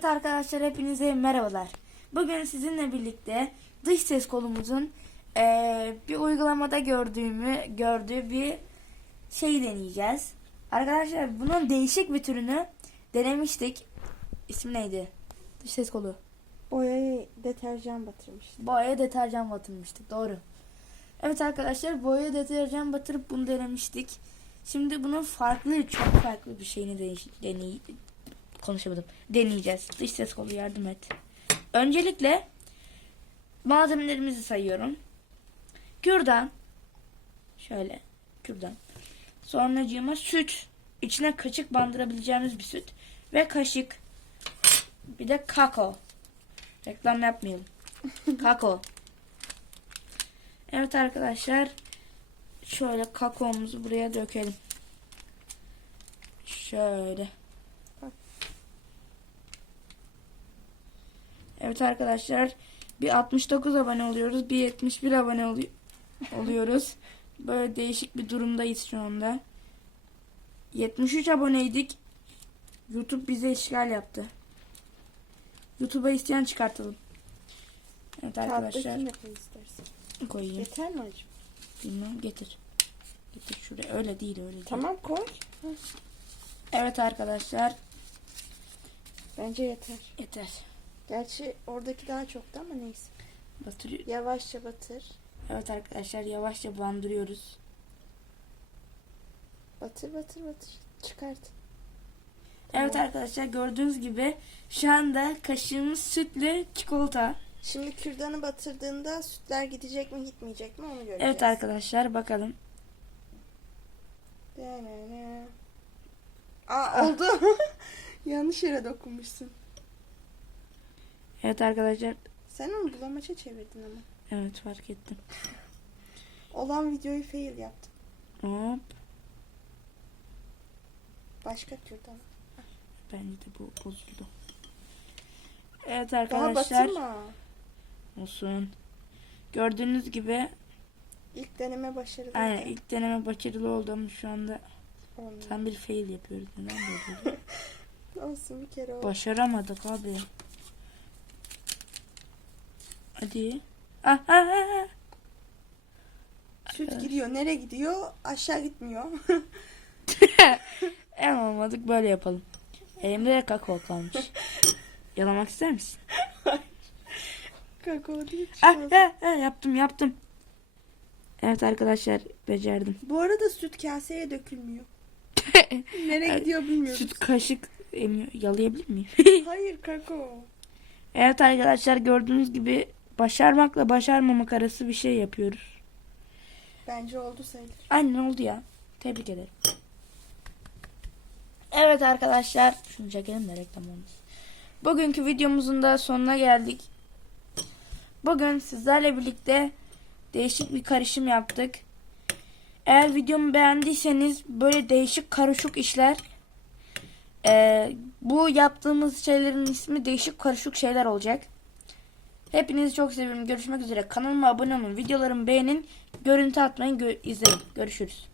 Evet arkadaşlar hepinize merhabalar. Bugün sizinle birlikte dış ses kolumuzun eee, bir uygulamada gördüğümü gördüğü bir şey deneyeceğiz. Arkadaşlar bunun değişik bir türünü denemiştik. İsmi neydi? Dış ses kolu. Boyaya deterjan batırmış. Boyaya deterjan batırmıştık. Doğru. Evet arkadaşlar boyaya deterjan batırıp bunu denemiştik. Şimdi bunun farklı, çok farklı bir şeyini deney, deney konuşamadım. Deneyeceğiz. Dış ses kolu yardım et. Öncelikle malzemelerimizi sayıyorum. Kürdan. Şöyle. Kürdan. Sonracığıma süt. içine kaşık bandırabileceğimiz bir süt. Ve kaşık. Bir de kakao. Reklam yapmayalım. Kakao. Evet arkadaşlar. Şöyle kakaomuzu buraya dökelim. Şöyle. Evet arkadaşlar. Bir 69 abone oluyoruz. Bir 71 abone olu- oluyoruz. Böyle değişik bir durumdayız şu anda. 73 aboneydik. YouTube bize işgal yaptı. YouTube'a isteyen çıkartalım. Evet arkadaşlar koyayım. Yeter mi acaba? Bilmem getir. Getir şuraya. Öyle değil öyle değil. Tamam koy. Evet arkadaşlar Bence yeter. yeter. Gerçi oradaki daha çoktu ama neyse. Batırıyor. Yavaşça batır. Evet arkadaşlar yavaşça bandırıyoruz. Batır batır batır. Çıkart. Evet Tamam. arkadaşlar gördüğünüz gibi şu anda kaşığımız sütlü çikolata. Şimdi kürdanı batırdığında sütler gidecek mi gitmeyecek mi onu göreceğiz. Evet arkadaşlar bakalım. Denene. Aa oldu. Yanlış yere dokunmuşsun. Evet arkadaşlar. Sen onu bulamaça çevirdin ama. Evet fark ettim. Olan videoyu fail yaptın. Hop. Başka kürdan. Bence de bu bozuldu. Evet Daha arkadaşlar. batırma. Olsun. Gördüğünüz gibi İlk deneme başarılı. aynen ilk deneme başarılı oldu ama şu anda Olmuyor. tam bir fail yapıyoruz. Neden böyle? Olsun bir kere oldu. Başaramadık abi. Hadi. Ah, ah, ah, ah. Süt gidiyor. Nereye gidiyor? Aşağı gitmiyor. En olmadık böyle yapalım. Elimde de kakao kalmış. Yalamak ister misin? Kakao değil Ah, ah, ah, yaptım yaptım. Evet arkadaşlar becerdim. Bu arada süt kaseye dökülmüyor. Nereye gidiyor bilmiyoruz. Süt kaşık emiyor. Yalayabilir miyim? Hayır kakao. evet arkadaşlar gördüğünüz gibi başarmakla başarmamak arası bir şey yapıyoruz. Bence oldu sayılır. Anne oldu ya. Tebrik ederim. Evet arkadaşlar. Şunu çekelim de reklam olmasın. Bugünkü videomuzun da sonuna geldik. Bugün sizlerle birlikte değişik bir karışım yaptık. Eğer videomu beğendiyseniz böyle değişik karışık işler eee, bu yaptığımız şeylerin ismi değişik karışık şeyler olacak. Hepinizi çok seviyorum. Görüşmek üzere. Kanalıma abone olun. Videolarımı beğenin. Görüntü atmayın. Gö- izleyin. Görüşürüz.